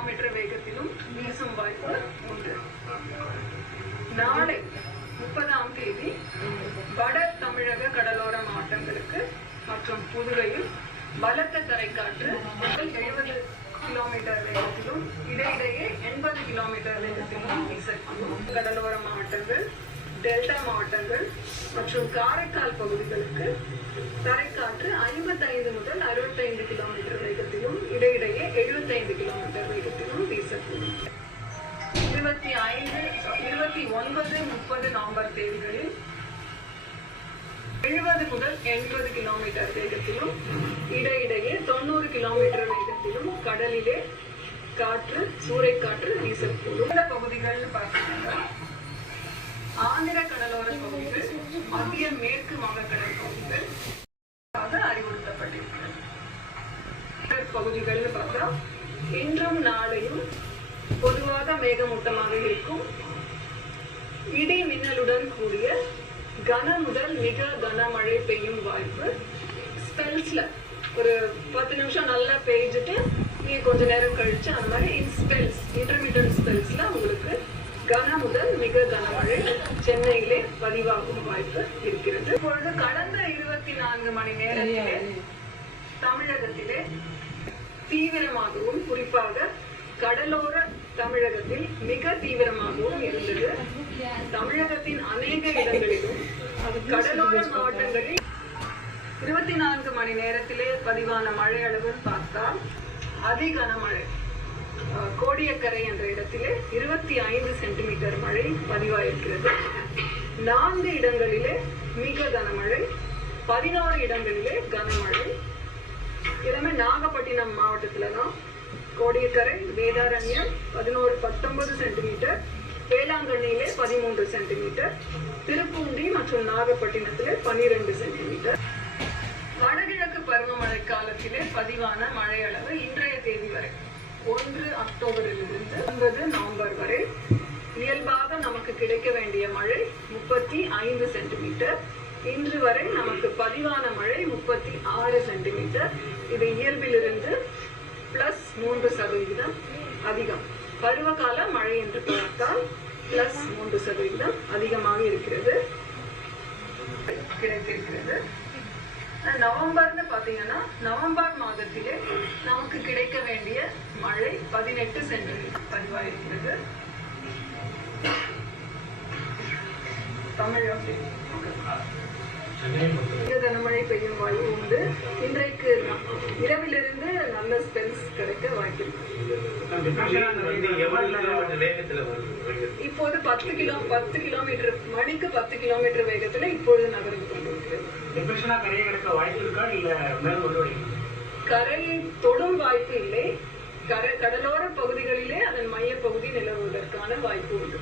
Kilometre வேகத்திலும் வீசும் வாய்ப்பு உண்டு. நாளை முப்பதாம் தேதி வட தமிழக கடலோர மாவட்டங்களுக்கு மற்றும் புதுவையில் பலத்த தரைக்காற்று எழுபது கிலோமீட்டர் வேகத்திலும் இடையிடையே எண்பது கிலோமீட்டர் வேகத்திலும் வீசக்கூடும். கடலோர மாவட்டங்கள் டெல்டா மாவட்டங்கள் மற்றும் காரைக்கால் பகுதிகளுக்கு தரை ஒன்பது நவம்பர் தேதிகளில் எழுபது முதல் எண்பது கிலோமீட்டர் வேகத்திலும் இடையிடையே தொண்ணூறு கிலோமீட்டர் வேகத்திலும் கடலிலே காற்று சூறைக்காற்று வீசக்கூடும். இந்த பகுதிகள்னு பார்த்தீங்கன்னா ஆந்திர கடலோர பகுதிகள் மத்திய மேற்கு வங்கக்கடல் பகுதிகள் ஆக அறிவுறுத்தப்பட்டிருக்கிறது. பகுதிகள்னு பார்த்தா இன்றும் நாளையும் பொதுவாக மேகமூட்டமாக இருக்கும். இடி மின்னலுடன் கூடிய கன முதல் மிக கனமழை பெய்யும் வாய்ப்பு. ஸ்பெல்ஸ்ல ஒரு பத்து நிமிஷம் நல்லா பெய்ஞ்சிட்டு நீங்க கொஞ்ச நேரம் கழிச்சு அந்த மாதிரி இன் ஸ்பெல்ஸ் இன்டர்மீடியட் ஸ்பெல்ஸ்ல உங்களுக்கு கன முதல் மிக கனமழை சென்னையிலே பதிவாகும் வாய்ப்பு இருக்கிறது. இப்பொழுது கடந்த இருபத்தி நான்கு மணி நேரத்திலே தமிழகத்திலே தீவிரமாகவும் குறிப்பாக கடலோர தமிழகத்தில் மிக தீவிரமாகவும் இருந்தது. தமிழகத்தின் அநேக இடங்களிலும் கடலோர மாவட்டங்களில் இருபத்தி நான்கு மணி நேரத்திலே பதிவான மழை அளவுன்னு பார்த்தால் அதி கனமழை கோடியக்கரை என்ற இடத்திலே இருபத்தி ஐந்து சென்டிமீட்டர் மழை பதிவாயிருக்கிறது. நான்கு இடங்களிலே மிக கனமழை பதினோரு இடங்களிலே கனமழை. எல்லாமே நாகப்பட்டினம் மாவட்டத்துல தான் கோடியக்கரை வேதாரண்யம் பதினோரு பத்தொன்பது சென்டிமீட்டர் வேளாங்கண்ணியிலே பதிமூன்று சென்டிமீட்டர் திருப்பூண்டி மற்றும் நாகப்பட்டினத்திலே பன்னிரெண்டு சென்டிமீட்டர். வடகிழக்கு பருவமழை காலத்திலே பதிவான மழை அளவு இன்றைய தேதி வரை ஒன்று அக்டோபரிலிருந்து ஒன்பது நவம்பர் வரை. இயல்பாக நமக்கு கிடைக்க வேண்டிய மழை முப்பத்தி ஐந்து சென்டிமீட்டர். இன்று வரை நமக்கு பதிவான மழை முப்பத்தி ஆறு சென்டிமீட்டர். இது இயல்பிலிருந்து பிளஸ் மூன்று சதவிகிதம் அதிகம். பருவகால மழை என்று பார்த்தால் பிளஸ் மூன்று சதவிகிதம் அதிகமாக இருக்கிறது. கிடைத்திருக்கிறது. நவம்பர்னு பார்த்தீங்கன்னா நவம்பர் மாதத்திலே நமக்கு கிடைக்க வேண்டிய மழை பதினெட்டு சென்டிமீட்டர் பதிவாயிருக்கிறது தமிழகம் கனமழை பெய்யும் வாய்ப்பு உண்டு. இன்றைக்கு இரவிலிருந்து நல்ல ஸ்பெல்ஸ் கிடைக்க வாய்ப்பு? இப்போது பத்து கிலோ பத்து கிலோமீட்டர் மணிக்கு பத்து கிலோமீட்டர் வேகத்துல இப்பொழுது நகர்ந்து கொண்டிருக்கிறது. கரையை தொடும் வாய்ப்பு இல்லை. கரை கடலோர பகுதிகளிலே அதன் மையப்பகுதி நிலவுவதற்கான வாய்ப்பு உண்டு.